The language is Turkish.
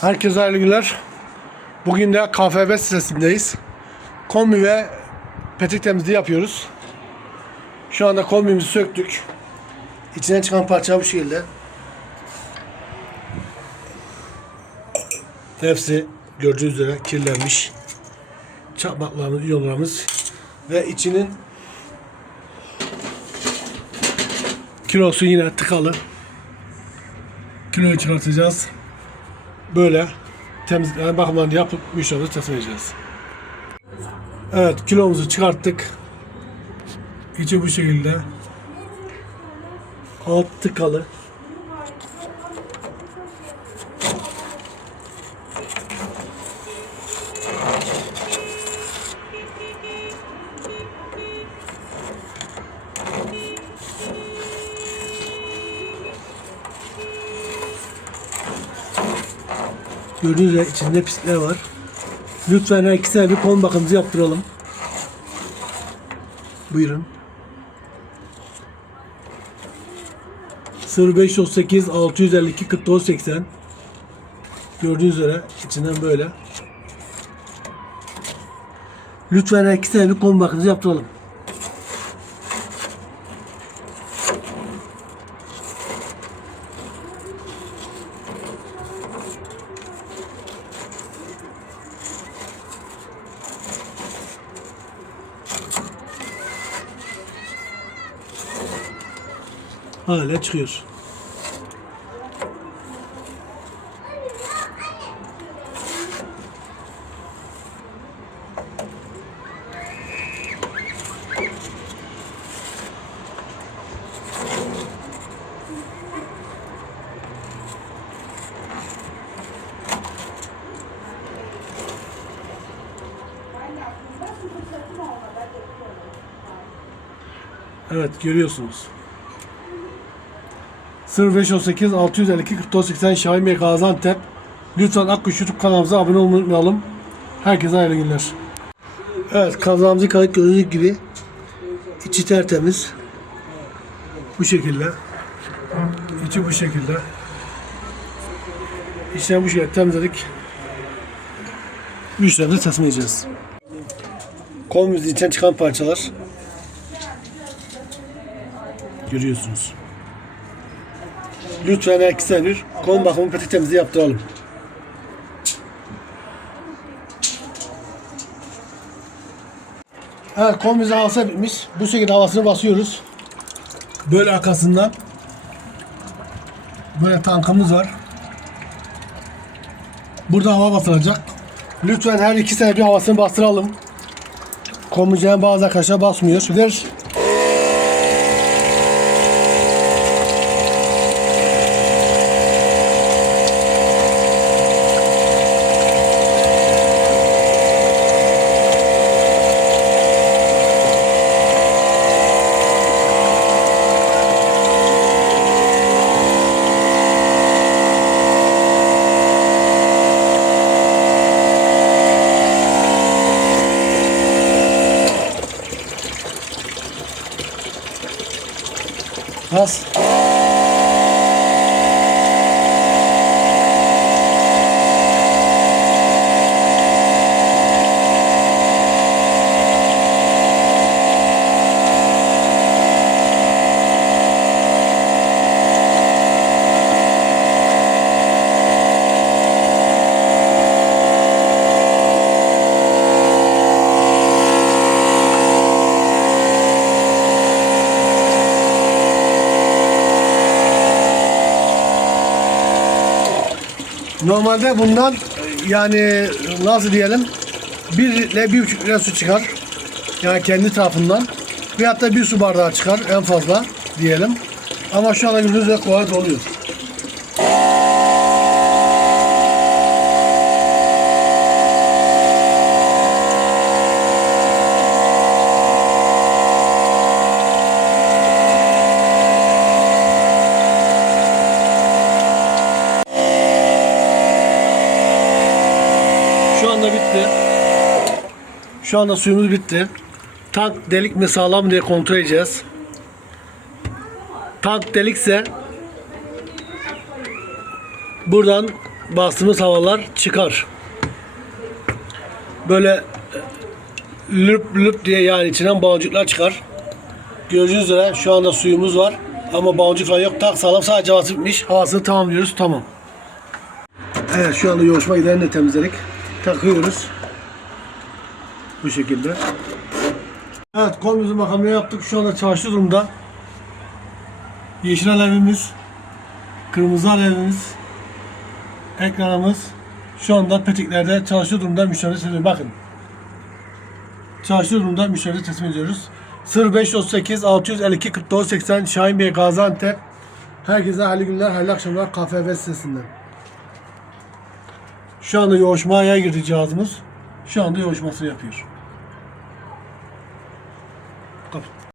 Herkese hayırlı günler. Bugün de KFB sitesindeyiz. Kombi ve petek temizliği yapıyoruz. Şu anda kombimizi söktük. İçinden çıkan parça bu şekilde. Hepsi gördüğünüz üzere kirlenmiş. Çakmaklarımız, yollarımız ve içinin kilosu yine tıkalı. Kiloyu çıkartacağız böyle temizliklerine bakımlarını yapıp müşterimize teslim edeceğiz. Evet kilomuzu çıkarttık. İçi bu şekilde. Alt tıkalı. Gördüğünüz üzere içinde pislikler var. Lütfen her iki sene bir kon bakımımızı yaptıralım. Buyurun. 0538 652 49 80 Gördüğünüz üzere içinden böyle. Lütfen her iki sene bir kon bakımımızı yaptıralım. Hala çıkıyor. Evet görüyorsunuz. 0518 652 4980 Şahin Bey Gaziantep. Lütfen Akkuş YouTube kanalımıza abone olmayı unutmayalım. Herkese hayırlı günler. Evet kazağımızı yıkadık gördüğünüz gibi. İçi tertemiz. Bu şekilde. İçi bu şekilde. İçten bu şekilde temizledik. Müşterimize teslim edeceğiz. Kolumuzun içinden çıkan parçalar. Görüyorsunuz. Lütfen her iki sene bir kon bakımı petek temizliği yaptıralım. Evet kombimizin havası bitmiş. Bu şekilde havasını basıyoruz. Böyle arkasından böyle tankımız var. Burada hava basılacak. Lütfen her iki sene bir havasını bastıralım. Kombicinin bazı arkadaşlar basmıyor. Ver. ます。Normalde bundan yani nasıl diyelim bir ile bir buçuk lira su çıkar. Yani kendi tarafından. Veyahut da bir su bardağı çıkar en fazla diyelim. Ama şu anda gördüğünüz üzere kolay Şu anda bitti. Şu anda suyumuz bitti. Tank delik mi sağlam diye kontrol edeceğiz. Tank delikse buradan bastığımız havalar çıkar. Böyle lüp lüp diye yani içinden boncuklar çıkar. Gördüğünüz üzere şu anda suyumuz var. Ama boncuklar yok. Tak sağlam sadece havası bitmiş. Havasını tamamlıyoruz. Tamam. Evet şu anda yoğuşma giderini de temizledik. Takıyoruz. Bu şekilde. Evet kolumuzu makamaya yaptık. Şu anda çalışır durumda. Yeşil alevimiz, kırmızı alevimiz, ekranımız şu anda petiklerde çalışır durumda müşteri teslim. Bakın. Çalışır durumda müşteri teslim ediyoruz. 0538 652 49 80 Şahin Bey Gaziantep. Herkese hayırlı günler, hayırlı akşamlar KFV sitesinden. Şu anda yoğuşmaya girdi cihazımız. Şu anda yoğuşmasını yapıyor.